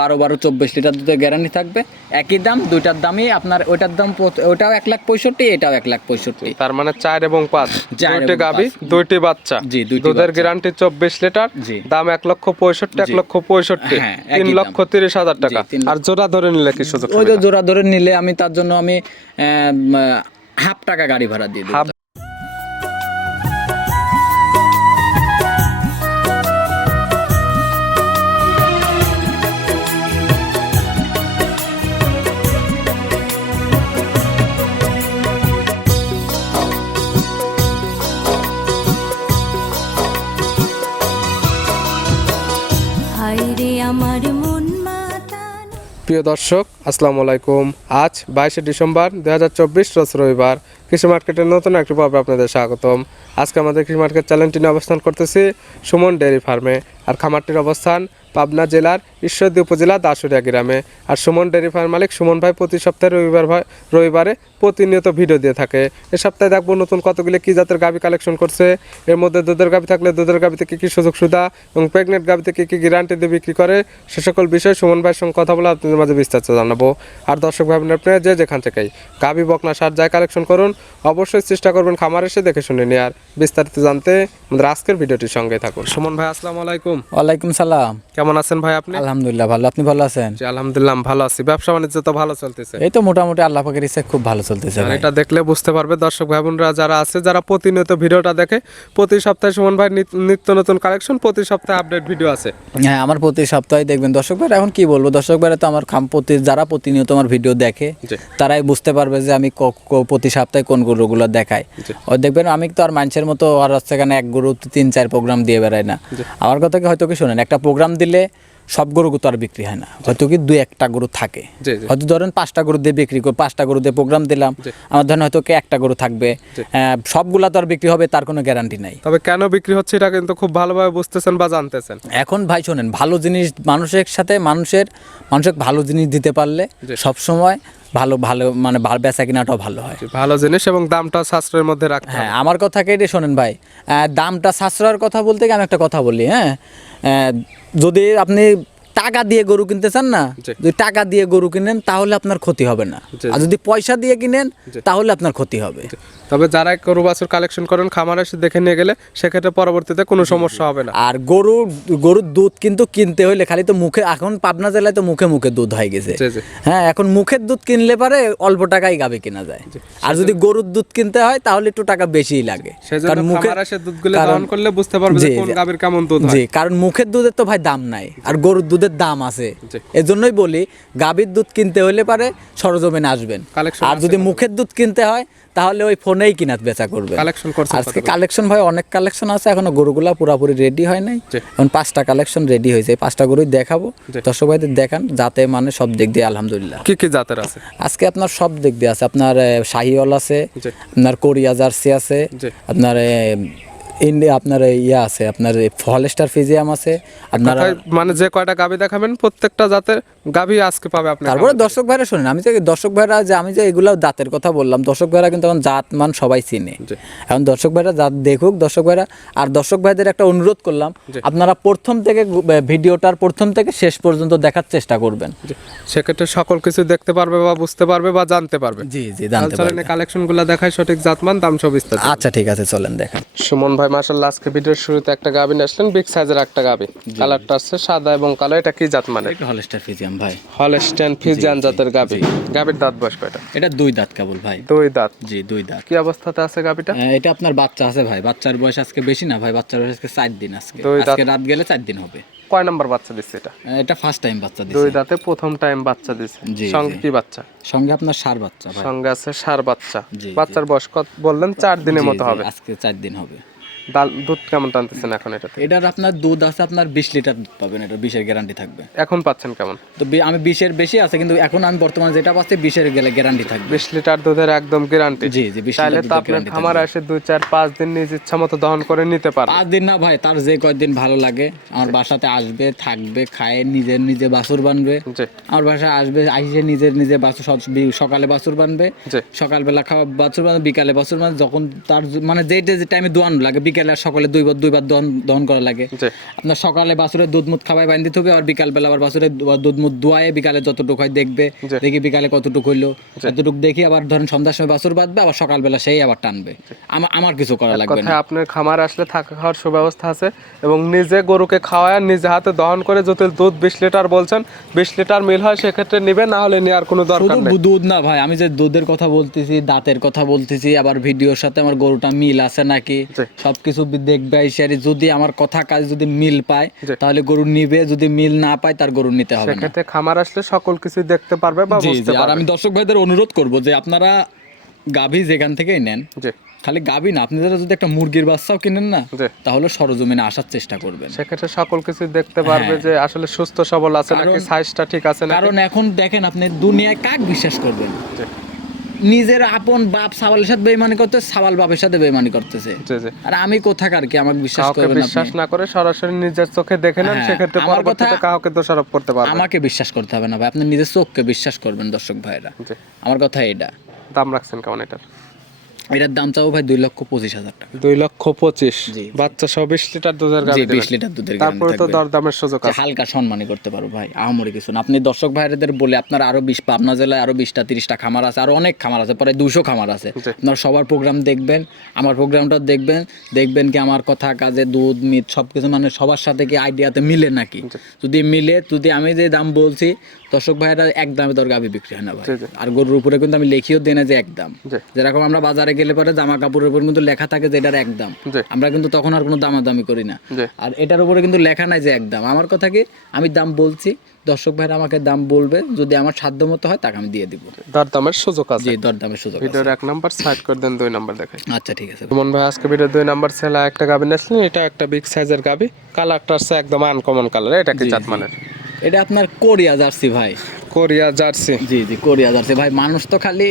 বারো বারো চব্বিশ লিটার দুধের গ্যারান্টি থাকবে। একই দাম দুইটার দামই আপনার ওইটার দাম ওটাও এক লাখ পঁয়ষট্টি এটাও এক লাখ পঁয়ষট্টি। তার মানে চার এবং পাঁচ। দুইটি গাবি দুইটি বাচ্চা। জি, দুধের গ্যারান্টি চব্বিশ লিটার জি। দাম এক লক্ষ পঁয়ষট্টি এক লক্ষ পঁয়ষট্টি। হ্যাঁ, তিন লক্ষ তিরিশ হাজার টাকা। আর জোড়া ধরে নিলে কি সুযোগ ওই যে জোড়া ধরে নিলে আমি তার জন্য আমি হাফ টাকা গাড়ি ভাড়া দিয়ে দিই হাফ প্রিয় দর্শক, আসসালামু আলাইকুম। আজ বাইশে ডিসেম্বর দু হাজার চব্বিশ রস রবিবার কৃষি মার্কেটের নতুন একটি পর্বে আপনাদের স্বাগতম। আজকে আমাদের কৃষি মার্কেট চ্যানেলটি নিয়ে অবস্থান করতেছি সুমন ডেয়ারি ফার্মে। আর খামারটির অবস্থান পাবনা জেলার ঈশ্বরদী উপজেলা দাসুরিয়া গ্রামে। আর সুমন ডেয়ারি ফার্ম মালিক সুমন ভাই প্রতি সপ্তাহে রবিবার ভাই- রবিবারে প্রতিনিয়ত ভিডিও দিয়ে থাকে। এ সপ্তাহে দেখব নতুন কতগুলি কি জাতের গাবি কালেকশন করছে। এর মধ্যে দুধের গাবি থাকলে দুধের গাবিতে কি কি সুযোগ সুবিধা এবং প্রেগনেন্ট গাবিতে কি কি গ্যারান্টি দিয়ে বিক্রি করে, সে সকল বিষয়ে সুমন ভাইয়ের সঙ্গে কথা বলে আপনাদের মাঝে বিস্তারিত জানাব। আর দর্শক ভাই আপনারা যে যেখান থেকেই গাবি বকনা, সার যায় কালেকশন করুন, অবশ্যই চেষ্টা করবেন খামার এসে দেখে শুনে নিয়ে আর বিস্তারিত জানতে আমাদের আজকের ভিডিওটির সঙ্গে থাকুন। সুমন ভাই, আসসালামু আলাইকুম। ওয়ালাইকুম সালাম। কেমন আছেন ভাই আপনি? আলহামদুলিল্লাহ ভালো। আপনি ভালো আছেন? জি আলহামদুলিল্লাহ ভালো আছি। ব্যবসা বাণিজ্য তো ভালো চলতেছে। এই তো মোটামুটি আল্লাহ পাকের ইচ্ছা খুব ভালো চলতেছে ভাই। এটা দেখলে বুঝতে পারবে দর্শক ভাই বোনরা যারা আছে যারা প্রতিনিয়ত ভিডিওটা দেখে প্রতি সপ্তাহে সুমন ভাই নিত- নিত্য নতুন কালেকশন প্রতি সপ্তাহে আপডেট ভিডিও আছে। হ্যাঁ আমার প্রতি সপ্তাহে দেখবেন দর্শক ভাই এখন কি বলব? দর্শক ভাইরা তো আমার খাম প্রতি যারা প্রতিনিয়ত আমার ভিডিও দেখে জি। তারাই বুঝতে পারবে যে আমি ক- ক- প্রতি সপ্তাহে কোন গরুগুলো দেখাই। জি। ও দেখবেন আমি তো আর মানুষের মতো আর হচ্ছে এক গরু তিন চার প্রোগ্রাম দিয়ে বেড়াই না। আমার কথা কি হয়তো কি শোনেন? একটা প্রোগ্রাম দিলে সব গরু তো আর বিক্রি হয় না। হয়তো কি দুই একটা গরু থাকে। হয়তো ধরেন পাঁচটা গরু দিয়ে বিক্রি করি পাঁচটা গরু দিয়ে প্রোগ্রাম দিলাম। আমার ধরেন হয়তো কি একটা গরু থাকবে। সবগুলা তো আর বিক্রি হবে তার কোনো গ্যারান্টি নাই। তবে কেন বিক্রি হচ্ছে এটা কিন্তু খুব ভালোভাবে বুঝতেছেন বা জানতেছেন। এখন ভাই শোনেন ভালো জিনিস মানুষের সাথে মানুষের মানুষের ভালো জিনিস দিতে পারলে সব সময় ভালো ভালো মানে ভালো বেচা কিনাটাও ভালো হয়। ভালো জিনিস এবং দামটা সাশ্রয়ের মধ্যে রাখতে হ্যাঁ আমার কথা কেটে শোনেন ভাই? দামটা সাশ্রয়ের কথা বলতে গিয়ে আমি একটা কথা বলি হ্যাঁ? যদি আপনি টাকা দিয়ে গরু কিনতে চান না যদি টাকা দিয়ে গরু কিনেন তাহলে আপনার ক্ষতি হবে না। আর যদি পয়সা দিয়ে কিনেন তাহলে আপনার ক্ষতি হবে। তবে যারা গরু বাছুর কালেকশন করেন খামার এসে দেখে নিয়ে গেলে সেক্ষেত্রে পরবর্তীতে কোনো সমস্যা হবে না। আর গরু গরুর দুধ কিন্তু কিনতে হইলে খালি তো মুখে এখন পাবনা জেলায় তো মুখে মুখে দুধ হয়ে গেছে। হ্যাঁ এখন মুখের দুধ কিনলে পারে অল্প টাকায় গাবে কেনা যায়। আর যদি গরুর দুধ কিনতে হয় তাহলে একটু টাকা বেশিই লাগে। খামার এসে দুধগুলো করলে বুঝতে পারবে কোন। কেমন দুধ জি কারণ মুখের দুধের তো ভাই দাম নাই। আর গরুর দুধের দাম আছে। এজন্যই বলি গাভীর দুধ কিনতে হলে পারে সরজমিনে আসবেন। আর যদি মুখের দুধ কিনতে হয় তাহলে ওই ফোনেই কিনা বেচা করবে কালেকশন করছেন আজকে? কালেকশন ভাই অনেক কালেকশন আছে এখনও গরুগুলা পুরাপুরি রেডি হয় নাই। এখন পাঁচটা কালেকশন রেডি হয়েছে। এই পাঁচটা গরুই দেখাবো। দর্শক ভাইদের দেখান যাতে মানে সব দিক দিয়ে আলহামদুলিল্লাহ। কি কি জাতের আছে? আজকে আপনার সব দিক দিয়ে আছে। আপনার শাহিওয়াল আছে আপনার কোরিয়া জার্সি আছে আপনার ইন্ডিয়া আপনার ইয়ে আছে, আপনার ফলস্টার ফিজিয়াম আছে, আপনারা মানে যে কয়টা গাভী দেখাবেন প্রত্যেকটা জাতের গাভী আজকে পাবে আপনার তারপরে দর্শক ভাইরা শোনেন আমি যে দর্শক ভাইরা যে আমি যে এগুলো দাঁতের কথা বললাম দর্শক ভাইরা কিন্তু এখন জাত মান সবাই চিনে। এখন দর্শক ভাইরা জাত দেখুক দর্শক ভাইরা আর দর্শক ভাইদের একটা অনুরোধ করলাম আপনারা প্রথম থেকে ভিডিওটার প্রথম থেকে শেষ পর্যন্ত দেখার চেষ্টা করবেন। সেক্ষেত্রে সকল কিছু দেখতে পারবে বা বুঝতে পারবে বা জানতে পারবে। জি জি জানতে পারবেন কালেকশনগুলা দেখায় সঠিক জাতমান দাম সব বিস্তারিত। আচ্ছা ঠিক আছে চলেন দেখেন সুমন ভাই মার্শাল্লাহ আজকে ভিডিওর শুরুতে একটা গাভী নিয়ে আসলেন বিগ সাইজের একটা গাভী। কালারটা আছে সাদা এবং কালো এটা কি জাত মানে? হলেস্টার ফিজিয়াম। ভাই। হলস্টেন ফিজিয়ান জাতের গাভী। গাভীর দাঁত বয়স কয়টা? এটা দুই দাঁত কেবল ভাই। দুই দাঁত। জি দুই দাঁত। কি অবস্থাতে আছে আহ, এটা আপনার বাচ্চা আছে ভাই। বাচ্চার বয়স আজকে বেশি না ভাই বাচ্চার বয়স আজকে চার দিন আজকে। আজকে রাত গেলে চার দিন হবে। কয় নাম্বার বাচ্চা দিচ্ছে এটা? এটা ফার্স্ট টাইম বাচ্চা দুই দাঁতে প্রথম টাইম বাচ্চা দিছে। সঙ্গে কি বাচ্চা? সঙ্গে আপনার সার বাচ্চা ভাই। সঙ্গে আছে সার বাচ্চা। বাচ্চার বয়স কত? বললেন চার দিনের মতো হবে। আজকে চার দিন হবে। ডাল- দুধ কেমন টানতেছেন এখন এটাতে? এটার আপনার দুধ আছে আপনার বিশ লিটার দুধ পাবেন এটা বিশের গ্যারান্টি থাকবে। এখন পাচ্ছেন কেমন? তো আমি বিশের বেশি আছে কিন্তু এখন আমি বর্তমানে যেটা পাচ্ছি বিশের গেলে গ্যারান্টি থাকবে। বিশ লিটার দুধের একদম গ্যারান্টি জি জি বিশ তো আপনার খামার দুই চার পাঁচ দিন নিজ ইচ্ছা মতো দহন করে নিতে পারে পাঁচ দিন না ভাই তার যে কয়দিন ভালো লাগে আমার বাসাতে আসবে থাকবে খায় নিজের নিজে বাছুর বানবে। আমার বাসায় আসবে আইসে নিজের নিজে বাছুর সকালে বাছুর বানবে। সকালবেলা খাওয়া বাছুর বানবে বিকালে বাছুর বানবে যখন তার মানে যেটা যে টাইমে দোয়ানো লাগে বিকালে আর সকালে দুইবার দুইবার দহন দহন করা লাগে। আপনার সকালে বাছুরের দুধ মুধ খাওয়াই বাইন দিতে হবে আর বিকাল বেলা আবার দু- দুধ মুধ দোয়ায় বিকালে যতটুকু হয় দেখবে দেখি বিকালে কতটুকু হইল। এতটুকু দেখি আবার ধরেন সন্ধ্যার সময় বাছুর বাঁধবে আবার সকালবেলা সেই আবার টানবে। আমার আমার কিছু করা লাগবে না। আপনার খামার আসলে থাকা খাওয়ার সুব্যবস্থা আছে এবং নিজে গরুকে খাওয়ায় নিজে হাতে দহন করে যদি দুধ বিশ লিটার বলছেন বিশ লিটার মিল হয় সেক্ষেত্রে নিবে না হলে নেওয়ার কোনো দরকার নেই। দুধ না ভাই আমি যে দুধের কথা বলতেছি দাঁতের কথা বলতেছি আবার ভিডিওর সাথে আমার গরুটা মিল আছে নাকি জি। সবকিছু দেখবে আইসারি যদি আমার কথা কাজ যদি মিল পায় তাহলে গরু নিবে যদি মিল না পায় তার গরু নিতে হবে সেক্ষেত্রে খামার আসলে সকল কিছু দেখতে পারবে বা বুঝতে আর আমি দর্শক ভাইদের অনুরোধ করব যে আপনারা গাভী যেখান থেকেই নেন খালি গাভী না আপনি যারা যদি একটা মুরগির বাচ্চাও কিনেন না। তাহলে সরজমিনে আসার চেষ্টা করবেন। সেক্ষেত্রে সকল কিছু দেখতে পারবে যে আসলে সুস্থ সবল আছে নাকি সাইজটা ঠিক আছে কারণ এখন দেখেন আপনি দুনিয়ায় কাক বিশ্বাস করবেন? নিজের আপন বাপ সাওয়ালের সাথে বেইমানি করতে সাওয়াল বাপের সাথে বেইমানি করতেছে। আর আমি কোথাকার কি আমাকে বিশ্বাস করবেন আপনি বিশ্বাস না করে সরাসরি নিজের চোখে দেখে নেন হ্যাঁ, সেক্ষেত্রে আমার পরবর্তীতে কথা- কাউকে দোষারোপ করতে পারবে আমাকে বিশ্বাস করতে হবে না ভাই আপনি নিজের চোখকে বিশ্বাস করবেন দর্শক ভাইরা আমার কথা এটা দাম রাখছেন কেমন এটার? এটার দাম চাও ভাই দুই লক্ষ পঁচিশ হাজার টাকা। দুই লক্ষ পঁচিশ। বাচ্চা সহ বিশ লিটার দুধের গাড়ি বিশ লিটার দুধের তারপরে তো। দরদামের সুযোগ আছে। হালকা সম্মানই করতে পারো ভাই আহামরি কিছু না। আপনি দর্শক ভাইদের বলে আপনার আরও বিশ পাবনা জেলায় আরও বিশটা তিরিশটা খামার আছে আরও অনেক খামার আছে প্রায় দুশো খামার আছে। আপনার সবার প্রোগ্রাম দেখবেন আমার প্রোগ্রামটা দেখবেন দেখবেন কি আমার কথা কাজে দুধ মিট সব কিছু মানে সবার সাথে কি আইডিয়াতে মিলে নাকি? যদি মিলে যদি আমি যে দাম বলছি দর্শক ভাইরা এক দামে দর গাভি বিক্রি হয় না ভাই। জি, জি। আর গরুর উপরে কিন্তু আমি লিখিও দিই না যে এক দাম। যেরকম আমরা বাজারে গেলে পরে জামা কাপড়ের উপর কিন্তু লেখা থাকে যে এটার এক দাম। আমরা কিন্তু তখন আর কোনো দামাদামি করি না। আর এটার উপরে কিন্তু লেখা নাই যে একদম আমার কথা কি আমি দাম বলছি দর্শক ভাইরা আমাকে দাম বলবে যদি আমার সাধ্য মতো হয় তাকে আমি দিয়ে দিব। দরদামের সুযোগ আছে। যে দরদামের সুযোগ আছে। ভিডিওর এক নাম্বার সাইড করে দেন দুই নাম্বার দেখাই। আচ্ছা ঠিক আছে। মন ভাই আজকে ভিডিও দুই নাম্বার ছেলে একটা গাবি নিয়েছিলেন এটা একটা বিগ সাইজের গাবি। কালারটা হচ্ছে একদম আনকমন কালার এটা কি জাত মানের। এটা আপনার কোরিয়া জার্সি ভাই। Korea jersey. জি জি কোরিয়া জার্সি। ভাই মানুষ তো খালি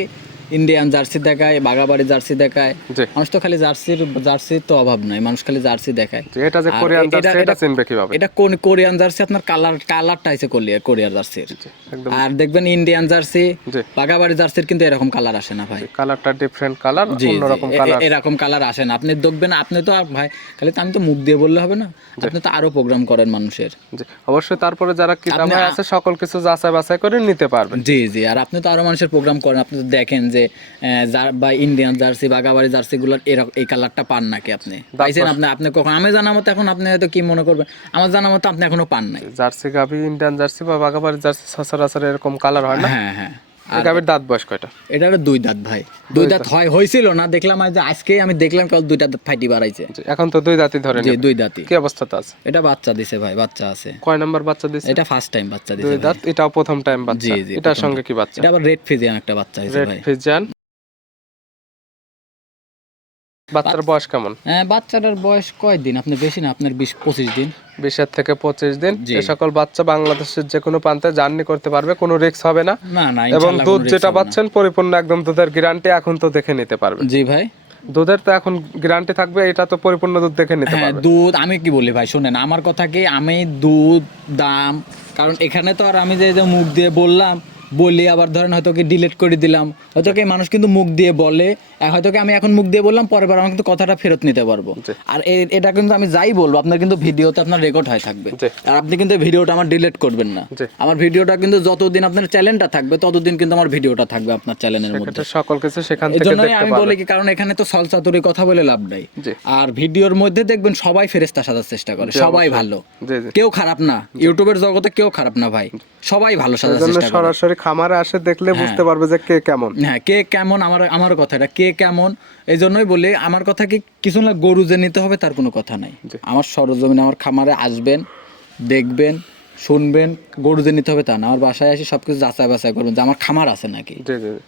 ইন্ডিয়ান জার্সি দেখায় বাগাবাড়ি জার্সি দেখায়। মানুষ তো খালি জার্সির জার্সির তো অভাব নাই মানুষ খালি জার্সি দেখায়। এটা যে কোরিয়ান জার্সি এটা চিনবে কীভাবে? এটা কোন কোরিয়ান জার্সি আপনার কালার কালারটা আছে কোরিয়ার কোরিয়ার জার্সির আর দেখবেন ইন্ডিয়ান জার্সি বাগাবাড়ি জার্সির কিন্তু এরকম কালার আসে না ভাই। কালারটা ডিফারেন্ট কালার অন্যরকম কালার এরকম কালার আসে না। আপনি দেখবেন আপনি তো ভাই খালি তো আমি তো মুখ দিয়ে বললে হবে না। আপনি তো আরও প্রোগ্রাম করেন মানুষের। অবশ্যই তারপরে যারা কিতাব আছে সকল কিছু যাচাই বাছাই করে নিতে পারবেন। জি জি আর আপনি তো আরও মানুষের প্রোগ্রাম করেন। আপনি তো দেখেন যে যা- বা ইন্ডিয়ান জার্সি বাগাবাড়ি জার্সি গুলোর এরকম এই কালারটা পান নাকি আপনি? পাইছেন আপনি আপনি কখন আমি জানা মতো এখন আপনি হয়তো কি মনে করবেন? আমার জানা মতো আপনি এখনও পান নাই। জার্সি গাবি ইন্ডিয়ান জার্সি বা বাগাবাড়ি জার্সি সচরাচর এরকম কালার হয় না? হ্যাঁ হ্যাঁ। গাবির দাঁত বয়স কয়টা? এটার দুই দাঁত ভাই। দুই দাঁত হয় হয়েছিল না দেখলাম আজ আজকে আমি দেখলাম কাল দুইটা দাঁত ফাইটি বাড়াইছে। এখন তো দুই দাঁতই ধরে জি দুই দাঁতই। কি অবস্থাতে আছে? এটা বাচ্চা দিছে ভাই বাচ্চা আছে। কয় নাম্বার বাচ্চা দিচ্ছে এটা ফার্স্ট টাইম বাচ্চা দিছে দুই ভাই। দাঁত এটাও প্রথম টাইম বাচ্চা। জি, জি, এটার সঙ্গে কি বাচ্চা? এটা আবার রেড ফিজিয়ান একটা বাচ্চা হয়েছে রেড ফিজিয়ান ফিজান বাচ্চার বয়স কেমন? হ্যাঁ বাচ্চাটার বয়স কয় দিন আপনি বেশি না আপনার বিশ পঁচিশ দিন। বিশের থেকে পঁচিশ দিন। এ সকল বাচ্চা বাংলাদেশের যে কোনো প্রান্তে জার্নি করতে পারবে কোনো রিস্ক হবে না। এবং দুধ যেটা পাচ্ছেন পরিপূর্ণ একদম দুধের গ্যারান্টি এখন তো দেখে নিতে পারবে। জি ভাই। দুধের তো এখন গ্যারান্টি থাকবে এটা তো পরিপূর্ণ দুধ দেখে নিতে হ্যাঁ পারবে। দুধ আমি কি বলি ভাই শুনেন আমার কথা কি আমি দুধ দাম কারণ এখানে তো আর আমি যে মুখ দিয়ে বললাম বলি আবার ধরেন হয়তো কি ডিলিট করে দিলাম হয়তো কি মানুষ কিন্তু মুখ দিয়ে বলে হয়তো কি আমি এখন মুখ দিয়ে বললাম পরের বার আমি কিন্তু কথাটা ফেরত নিতে পারব। আর এটা কিন্তু আমি যাই বলব আপনার কিন্তু ভিডিওতে আপনার রেকর্ড হয়ে থাকবে। আর আপনি কিন্তু ভিডিওটা আমার ডিলিট করবেন না। আমার ভিডিওটা কিন্তু যতদিন আপনার চ্যানেলটা থাকবে ততদিন কিন্তু আমার ভিডিওটা থাকবে আপনার চ্যানেলের মধ্যে। সকল কিছু সেখান থেকে দেখতে আমি বলি কি কারণ এখানে তো সলসাতুরি কথা বলে লাভ নাই। আর ভিডিওর মধ্যে দেখবেন সবাই ফেরেস্তা সাজার চেষ্টা করে সবাই ভালো। কেউ খারাপ না। ইউটিউবের জগতে কেউ খারাপ না ভাই সবাই ভালো সাজার চেষ্টা করে। সরাসরি খামারে আসে দেখলে বুঝতে পারবে যে কে কেমন। হ্যাঁ কে কেমন? আমার আমার কথাটা কে কেমন? এই জন্যই বলি আমার কথা কি কিছু না গরু যে নিতে হবে তার কোনো কথা নাই। আমার সরজমিন আমার খামারে আসবেন দেখবেন শুনবেন গরু যে নিতে হবে তা না। আমার বাসায় আসি সবকিছু যাচাই বাছাই করবেন যে আমার খামার আছে নাকি।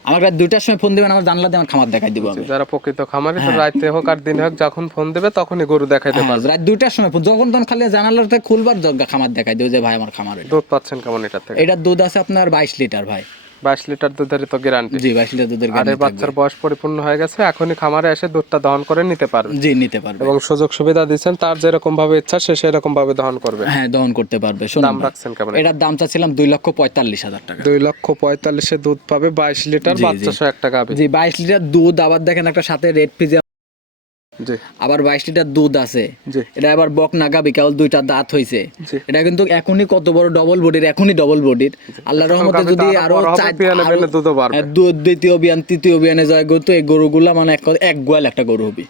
আমার রাত দুইটার সময় ফোন দেবেন আমার জানলা দিয়ে আমার খামার দেখাই দিব আমি। যারা প্রকৃত খামারে রাতে তো রাইতে হোক আর দিনে হোক যখন ফোন দেবে তখনই গরু দেখাইতে হ্যাঁ, পারবে। রাত দুইটার সময় যখন তখন খালি জানালাটা খুলবার জগা খামার দেখাই দেবে যে ভাই আমার খামার। দুধ পাচ্ছেন কেমন এটা থেকে? এটার দুধ আছে আপনার বাইশ লিটার ভাই। বাইশ লিটার দুধের তো গ্যারান্টি জি বাইশ লিটার দুধের আর বাচ্চার বয়স পরিপূর্ণ হয়ে গেছে এখনই খামারে এসে দুধটা দহন করে নিতে পারবে। জি নিতে পারবে। এবং সুযোগ সুবিধা দিচ্ছেন তার যেরকম ভাবে ইচ্ছা সে সেরকম ভাবে দহন করবে। হ্যাঁ দহন করতে পারবে শুনুন দাম রাখছেন কেমন? এটার দাম চাচ্ছিলাম দুই লক্ষ পঁয়তাল্লিশ হাজার টাকা। দুই লক্ষ পঁয়তাল্লিশে দুধ পাবে বাইশ লিটার জি, বাচ্চা জি। সহ একটা গাবে জি বাইশ লিটার দুধ আবার দেখেন একটা সাথে রেড ফিজে জি আবার বাইশ লিটার দুধ আছে। এটা আবার বক নাগা বিকাল দুইটা দাঁত হয়েছে এটা কিন্তু এখনই কত বড় ডবল বডির এখনই ডবল বডির আল্লাহ রহমতে যদি আরও দ্বিতীয় বিয়ান তৃতীয় অভিয়ানে যায় গরু তো এই গরুগুলা মানে এক এক গোয়াল একটা গরু হবে।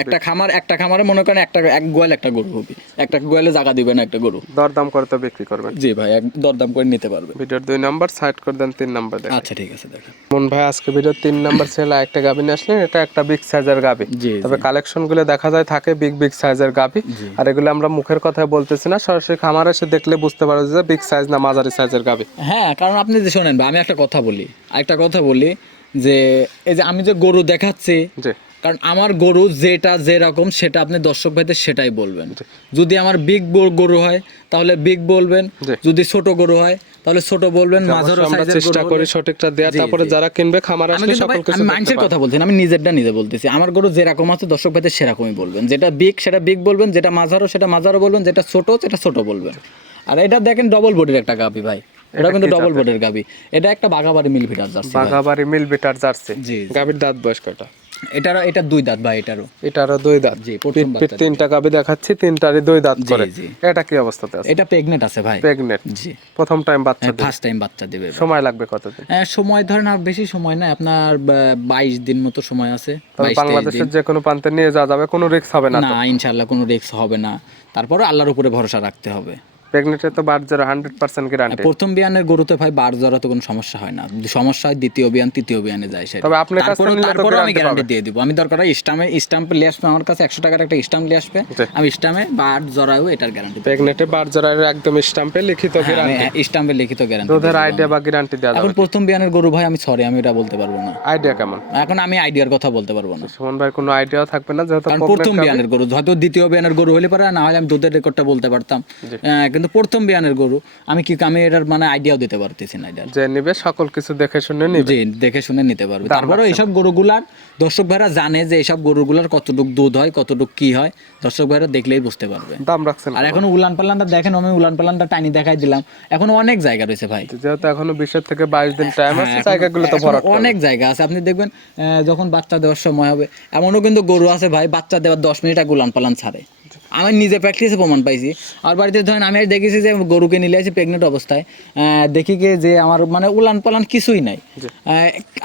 একটা খামার একটা খামারে মনে করেন একটা এক গোয়াল একটা গরু হবে। একটা গোয়ালে জায়গা দিবে না একটা গরু। দরদাম করে তো বিক্রি করবেন। জি ভাই এক দরদাম করে নিতে পারবে ভিডিওর দুই নাম্বার সাইড করে দেন তিন নাম্বার দেন আচ্ছা ঠিক আছে দেখেন। মন ভাই আজকে ভিডিও তিন নাম্বার ছেলে একটা নিয়ে আসলেন এটা একটা বিগ সাইজের জি, তবে কালেকশনগুলো দেখা যায় থাকে বিগ বিগ সাইজের গাভি। আর এগুলো আমরা মুখের কথায় বলতেছি না সরাসরি খামারে এসে দেখলে বুঝতে পারো যে বিগ সাইজ না মাঝারি সাইজের গাভি। হ্যাঁ কারণ আপনি যে শোনেন ভাই আমি একটা কথা বলি। একটা কথা বলি যে এই যে আমি যে গরু দেখাচ্ছি জি। কারণ আমার গরু যেটা যেরকম সেটা আপনি দর্শক ভাইদের সেটাই বলবেন। যদি আমার বিগ গরু হয় তাহলে বিগ বলবেন। যদি ছোট গরু হয় তাহলে ছোট বলবেন। মাঝারো আমরা চেষ্টা করি সঠিকটা দেওয়া জি, তারপরে যারা কিনবে খামার আসলে সকল কিছু আমি মানুষের কথা বলছি আমি নিজেরটা নিজে বলতেছি। আমার গরু যেরকম আছে দর্শক ভাইদের সেরকমই বলবেন। যেটা বিগ সেটা বিগ বলবেন যেটা মাঝারো সেটা মাঝারো বলবেন যেটা ছোট সেটা ছোট বলবেন। আর এটা দেখেন ডবল বডির একটা গাবি ভাই। এটা কিন্তু ডবল বডির গাবি এটা একটা বাগাবাড়ি মিল ভিটার জার্সি ভাই। বাঘাবাড়ি মিল বিটার জার্সি জি। গাভির দাঁত বয়স কয়টা? এটারও এটা দুই দাঁত ভাই এটারও। এটারও দুই দাঁত। জি, তিনটা গাভি দেখাচ্ছি তিনটারই দুই দাঁত করে। এটা কি অবস্থাতে আছে? এটা প্রেগনেন্ট আছে ভাই। প্রেগনেন্ট জি। প্রথম টাইম বাচ্চা দিবে। ফার্স্ট টাইম বাচ্চা দেবে সময় লাগবে কতদিন? হ্যাঁ, সময় ধরেন আর বেশি সময় না আপনার বাইশ দিন মতো সময় আছে। বাংলাদেশের যে কোনো প্রান্তে নিয়ে যাওয়া যাবে কোনো রিস্ক হবে না না ইনশাল্লাহ কোনো রিস্ক হবে না। তারপরে আল্লাহর উপরে ভরসা রাখতে হবে। প্রেগনেন্টে তো বার হান্ড্রেড পার্সেন্ট গ্যারান্টি প্রথম বিয়ানের গরুতে ভাই বার জ্বরাতে কোনো সমস্যা হয় না। সমস্যা হয় দ্বিতীয় বিয়ান তৃতীয় বিয়ানে যায় সেটা। তবে আপনার কাছ থেকে তারপরে তারপরে আমি গ্যারান্টি দিয়ে দিব। আমি দরকার হয় স্টামে স্টাম্প নিয়ে আসবে আমার কাছে একশো টাকার একটা স্টাম্প আসবে। আমি স্টামে বার এটার গ্যারান্টি প্রেগনেন্টে বার একদম স্টাম্পে লিখিত গ্যারান্টি স্টাম্পে লিখিত গ্যারান্টি দুধের আইডিয়া বা গ্যারান্টি দেওয়া এখন প্রথম বিয়ানের গরু ভাই আমি সরি আমি এটা বলতে পারব না। আইডিয়া কেমন? এখন আমি আইডিয়ার কথা বলতে পারব না। সুমন ভাই কোনো আইডিয়াও থাকবে না যেহেতু প্রথম বিয়ানের গরু হয়তো দ্বিতীয় বিয়ানের গরু হলে পারে না হলে আমি দুধের রেকর্ডটা বলতে পারতাম। কিন্তু প্রথম বিয়ানের গরু আমি কি আমি এটার মানে আইডিয়াও দিতে পারতেছি না এটার। যে নিবে সকল কিছু দেখে শুনে নিবে। জি দেখে শুনে নিতে পারবে। তারপরে এইসব গরুগুলার দর্শক ভাইরা জানে যে এইসব গরুগুলার কতটুক দুধ হয় কতটুক কি হয় দর্শক ভাইরা দেখলেই বুঝতে পারবে। দাম রাখছেন আর এখন উলান পালানটা দেখেন আমি উলান পালানটা টাইনি দেখাই দিলাম। এখন অনেক জায়গা রয়েছে ভাই। যেহেতু এখনও বিশের থেকে বাইশ দিন টাইম আছে হ্যাঁ, জায়গাগুলো তো ভরাট অনেক জায়গা আছে। আপনি দেখবেন যখন বাচ্চা দেওয়ার সময় হবে এমনও কিন্তু গরু আছে ভাই বাচ্চা দেওয়ার দশ মিনিট আগে উলান পালান ছাড়ে। আমি নিজে প্র্যাকটিসে প্রমাণ পাইছি। আর বাড়িতে ধরেন আমি দেখেছি যে গরুকে নিলে আসি প্রেগনেন্ট অবস্থায় দেখি কি যে আমার মানে উলান পালান কিছুই নাই।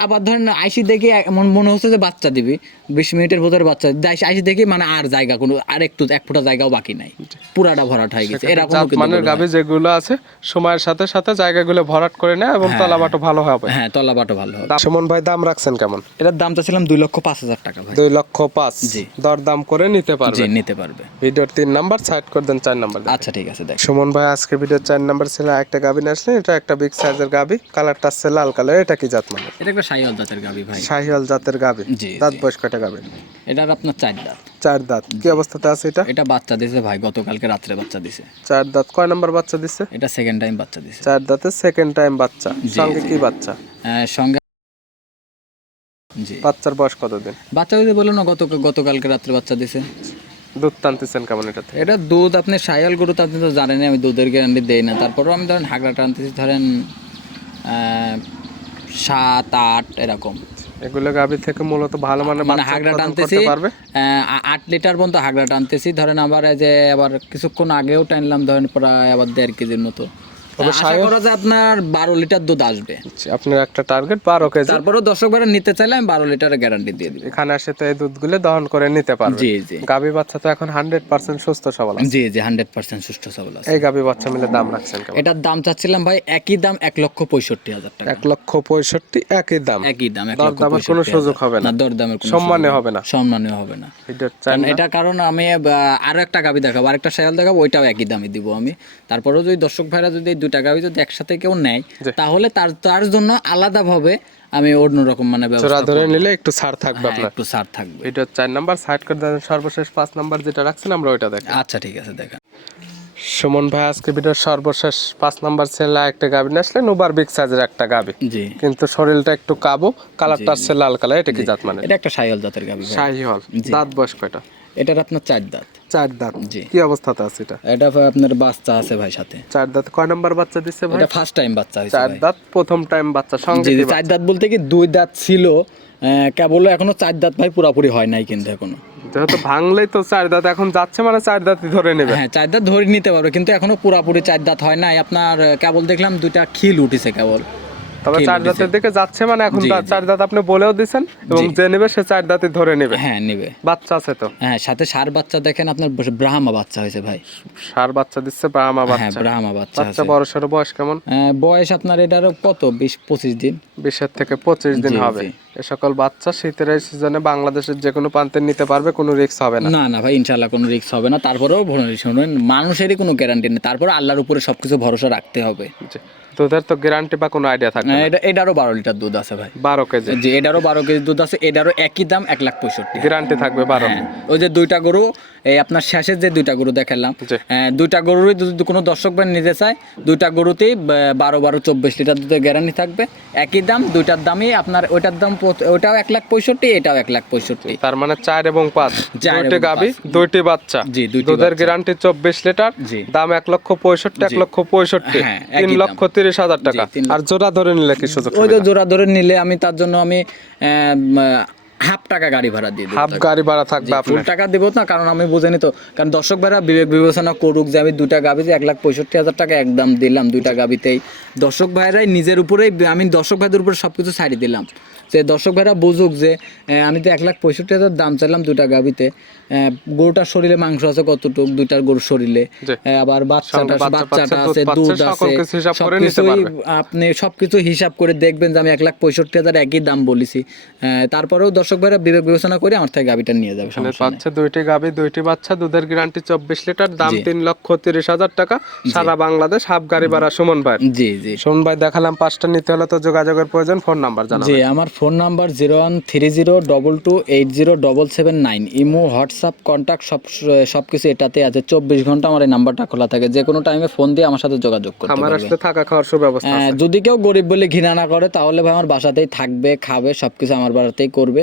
আবার ধরেন আইসি দেখি এমন মনে হচ্ছে যে বাচ্চা দিবি বিশ মিনিটের ভেতরে বাচ্চা আইসি আইসি দেখি মানে আর জায়গা কোনো আর একটু এক ফুটা জায়গাও বাকি নাই। পুরাটা ভরাট হয়ে গেছে। এরকম মানের গাভী যেগুলো আছে সময়ের সাথে সাথে জায়গাগুলো ভরাট করে নেয় এবং তলাবাটো ভালো হবে। হ্যাঁ তলা বাটো ভালো হবে। সুমন ভাই দাম রাখছেন কেমন? এটার দাম চাচ্ছিলাম দুই লক্ষ পাঁচ হাজার টাকা ভাই। দুই লক্ষ পাঁচ। দর দাম করে নিতে জি পারবে। নিতে পারবে। ভিডিওর তিন নাম্বার সাইড করে দেন চার নাম্বার আচ্ছা ঠিক আছে দেখ সুমন ভাই আজকে ভিডিওর চার নাম্বার ছিল একটা গাভী নিয়ে আসলেন এটা একটা বিগ সাইজের গাভী কালারটা আছে লাল কালার এটা কি জাত মানে? এটা একটা সাইওয়াল জাতের গাবি ভাই। শাহিওয়াল জাতের জি, দাঁত। বয়স কয়টা গাভী এটার আপনার চার দাঁত। চার দাঁত। কি অবস্থাতে আছে এটা? এটা বাচ্চা দিছে ভাই গতকালকে রাত্রে বাচ্চা দিছে। চার দাঁত কয় নাম্বার বাচ্চা দিচ্ছে এটা সেকেন্ড টাইম বাচ্চা দিছে। চার দাঁতে সেকেন্ড টাইম বাচ্চা। সঙ্গে কি বাচ্চা? আহ, সঙ্গে জি। বাচ্চার বয়স কতদিন? বাচ্চা যদি বলল না গত গতকালকে রাত্রে বাচ্চা দিছে। দুধ টানতেছেন কেমন এটাতে? এটা দুধ আপনি সায়াল গরু তো আপনি তো জানেন আমি দুধের গ্যারান্টি দেই না। তারপরেও আমি ধরেন হাগড়া টানতেছি ধরেন সাত আট এরকম। এগুলো গাভী থেকে মূলত ভালো মানের মানে হাগড়া টানতেছি পারবে? আট লিটার পর্যন্ত হাগড়া টানতেছি। ধরেন আবার যে আবার কিছুক্ষণ আগেও টানলাম ধরেন প্রায় আবার দেড় কেজির মতো। আশা করা যায় আপনার বারো লিটার দুধ আসবে। আপনার একটা টার্গেট বারো কেজি। দর্শক নিতে চাইলে আমি বারো লিটারের গ্যারান্টি দিয়ে দিই এখানে এসে তো এই দুধগুলো দহন করে নিতে পারবে। জি জি। গাভী বাচ্চা তো এখন হান্ড্রেড পার্সেন্ট সুস্থ সবল জি জি হান্ড্রেড পার্সেন্ট সুস্থ সবল আছে। এই গাভী বাচ্চা মিলে দাম রাখছেন এটার দাম চাচ্ছিলাম ভাই একই দাম এক লক্ষ পঁয়ষট্টি হাজার টাকা। এক লক্ষ পঁয়ষট্টি একই দাম। একই দাম এক লক্ষ দরদামের কোনো সুযোগ হবে না। না দরদামের কোনো সম্মানে হবে না। সম্মানীয় হবে না। কারণ এটা কারণ আমি আরও একটা গাবি দেখাবো আরেকটা শায়াল দেখাবো ওইটাও একই দামে দিব আমি। তারপরেও যদি দর্শক ভাইরা যদি দুইটা গাবি যদি একসাথে কেউ নেয় তাহলে তার তার জন্য আলাদাভাবে আমি অন্যরকম মানে ব্যবস্থা ধরে নিলে একটু ছাড় থাকবে হ্যাঁ, আপনার। একটু ছাড় থাকবে। ভিডিওর চার নাম্বার সাইড করে দেন সর্বশেষ পাঁচ নাম্বার যেটা রাখছেন আমরা ওইটা দেখি আচ্ছা ঠিক আছে দেখেন। সুমন ভাই আজকে ভিডিওর সর্বশেষ পাঁচ নাম্বার ছেলে একটা গাভী নিয়ে আসলেন ওবার বিগ সাইজের একটা জি। কিন্তু শরীরটা একটু কাবো কালারটা আসছে লাল কালার এটা কি জাত মানে? এটা একটা শায়াল জাতের গাবি ভাই। শাহি হল দাঁত বয়স কয়টা? এটার আপনার চার দাঁত। চার দাঁত। জি। কি অবস্থাতে আছে এটা? এটা আপনার বাচ্চা আছে ভাই সাথে। চার দাঁত কয় নাম্বার বাচ্চা দিচ্ছে ভাই? এটা ফার্স্ট টাইম বাচ্চা হয়েছে চার দাঁত প্রথম টাইম বাচ্চা সঙ্গে জি চার দাঁত বলতে কি দুই দাঁত ছিল কেবল এখনও চার দাঁত ভাই পুরাপুরি হয় নাই কিন্তু এখনও। যেহেতু ভাঙলেই তো চার দাঁত এখন যাচ্ছে মানে চার দাঁতই ধরে নেবে। হ্যাঁ চার দাঁত ধরে নিতে পারবে কিন্তু এখনও পুরাপুরি চার দাঁত হয় নাই। আপনার কেবল দেখলাম দুইটা খিল উঠেছে কেবল। তবে চার দাঁতের দিকে যাচ্ছে মানে এখন। চার দাঁত আপনি বলেও দিছেন এবং যে নেবে সে চার দাঁতই ধরে নেবে। হ্যাঁ নিবে। বাচ্চা আছে তো। হ্যাঁ সাথে সার বাচ্চা দেখেন আপনার ব্রাহ্মা বাচ্চা হয়েছে ভাই। সার বাচ্চা দিচ্ছে ব্রাহ্মা হ্যাঁ ব্রাহ্মা বাচ্চা বাচ্চা বড় সড়ো বয়স কেমন? বয়স আপনার এটারও কত? বিশ পঁচিশ দিন। বিশের থেকে পঁচিশ দিন হবে। এ সকল বাচ্চা শীতের সিজনে বাংলাদেশের যে কোনো প্রান্তে নিতে পারবে কোনো রিস্ক হবে না। না না ভাই ইনশাল্লাহ কোনো রিস্ক হবে না। তারপরেও শুনুন মানুষেরই কোনো গ্যারান্টি নেই। তারপরে আল্লাহর উপরে সবকিছু ভরসা রাখতে হবে। দুধের তো গ্যারান্টি বা কোনো আইডিয়া আহ, না। এটা এটারও বারো লিটার দুধ আছে ভাই। বারো কেজি? যে এটারও বারো কেজি দুধ আছে এটারও একই দাম এক লাখ পঁয়ষট্টি। গ্যারান্টি থাকবে বারো। হ্যাঁ, ওই যে দুইটা গরু এই আপনার শেষের যে দুইটা গরু দেখালাম দুইটা গরুরই যদি কোনো দর্শক ভাই নিতে চায় দুইটা গরুতেই বারো বারো চব্বিশ লিটার দুধের গ্যারান্টি থাকবে। একই দাম দুইটার দামই আপনার ওইটার দাম ওইটাও এক লাখ পঁয়ষট্টি এটাও এক লাখ পঁয়ষট্টি। তার মানে চার এবং পাঁচ। দুইটি গাবি দুইটি বাচ্চা। জি, দুধের গ্যারান্টি চব্বিশ লিটার জি। দাম এক লক্ষ পঁয়ষট্টি এক লক্ষ পঁয়ষট্টি। হ্যাঁ, তিন লক্ষ। তিরিশ হাজার টাকা। আর জোড়া ধরে নিলে কি সুযোগ ওই যে জোড়া ধরে নিলে আমি তার জন্য আমি হাফ টাকা গাড়ি ভাড়া দিয়ে হাফ গাড়ি ভাড়া থাকবে ফুল টাকা দেবো না কারণ আমি বুঝে তো। কারণ দর্শক ভাইরা বিবেক বিবেচনা করুক যে আমি দুটা এক লাখ পঁয়ষট্টি হাজার টাকা একদম দিলাম দুইটা দর্শক ভাইরাই নিজের উপরেই আমি দর্শক ভাইদের উপরে সব কিছু ছাড়ি দিলাম। যে দর্শক ভাইরা বুঝুক যে আমি তো এক লাখ পঁয়ষট্টি হাজার দাম চাইলাম দুটা গাবিতে। গরুটার শরীরে মাংস আছে কতটুক দুইটার গরুর শরীরে। আবার বাচ্চাটা বাচ্চাটা আছে দুধ আছে সবকিছুই আপনি সবকিছু হিসাব করে দেখবেন যে আমি এক লাখ পঁয়ষট্টি হাজার একই দাম বলেছি। তারপরেও দর্শক ভাইরা বিবেক বিবেচনা করে আমার থেকে গাবিটা নিয়ে যাবে নেই। পাচ্ছে দুইটি গাবি দুইটি বাচ্চা দুধের গ্যারান্টি চব্বিশ লিটার দাম তিন লক্ষ তিরিশ হাজার টাকা। সারা বাংলাদেশ হাফ গাড়ি ভাড়া সুমন ভাই। জি জি। সুমন ভাই দেখালাম পাঁচটা নিতে হলে তো যোগাযোগের প্রয়োজন ফোন নাম্বার জানাবেন। জি আমার phone number zero one three zero double two eight zero double seven nine. Imo WhatsApp contact সব সব কিছু এটাতে আছে। চব্বিশ ঘণ্টা আমার এই নাম্বারটা খোলা থাকে। যে কোনো টাইমে ফোন দিয়ে আমার সাথে যোগাযোগ করতে আমার আসলে থাকা খাওয়ার সুব্যবস্থা আহ, যদি কেউ গরিব বলে ঘৃণা না করে তাহলে ভাই আমার বাসাতেই থাকবে খাবে সবকিছু আমার বাড়িতেই করবে।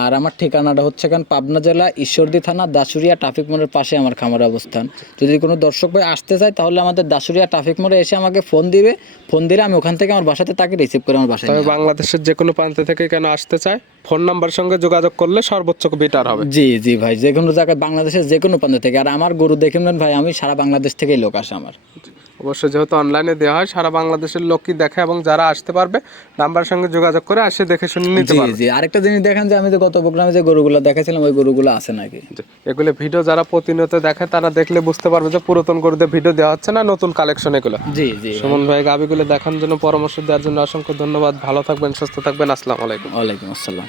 আর আমার ঠিকানাটা হচ্ছে কারণ পাবনা জেলা ঈশ্বরদী থানা দাসুরিয়া ট্রাফিক মোড়ের পাশে আমার খামার অবস্থান। যদি কোনো দর্শক ভাই আসতে চায় তাহলে আমাদের দাসুরিয়া ট্রাফিক মোড়ে এসে আমাকে ফোন দিবে। ফোন দিলে আমি ওখান থেকে আমার বাসাতে তাকে রিসিভ করে আমার বাসায় তবে বাংলাদেশের যে কোনো প্রান্ত থেকে কেন আসতে চায় ফোন নাম্বার সঙ্গে যোগাযোগ করলে সর্বোচ্চ বেটার হবে। জি জি ভাই যে কোনো জায়গায় বাংলাদেশের যে কোনো প্রান্ত থেকে। আর আমার গরু দেখবেন ভাই আমি সারা বাংলাদেশ থেকেই লোক আসে আমার। অবশ্যই যেহেতু অনলাইনে দেওয়া হয় সারা বাংলাদেশের লোকই দেখে এবং যারা আসতে পারবে নাম্বার সঙ্গে যোগাযোগ করে আসে দেখে শুনে নিতে পারবে। জি। আরেকটা জিনিস দেখেন যে আমি যে গত প্রোগ্রামে যে গরুগুলো দেখাছিলাম ওই গরুগুলো আছে নাকি? এগুলো ভিডিও যারা প্রতিনিয়ত দেখে তারা দেখলে বুঝতে পারবে যে পুরাতন গরুদের ভিডিও দেওয়া হচ্ছে না নতুন কালেকশন এগুলো। জি জি। সুমন ভাই গাবিগুলো দেখার জন্য পরামর্শ দেওয়ার জন্য অসংখ্য ধন্যবাদ। ভালো থাকবেন সুস্থ থাকবেন। আসসালামু আলাইকুম। ওয়ালাইকুম আসসালাম।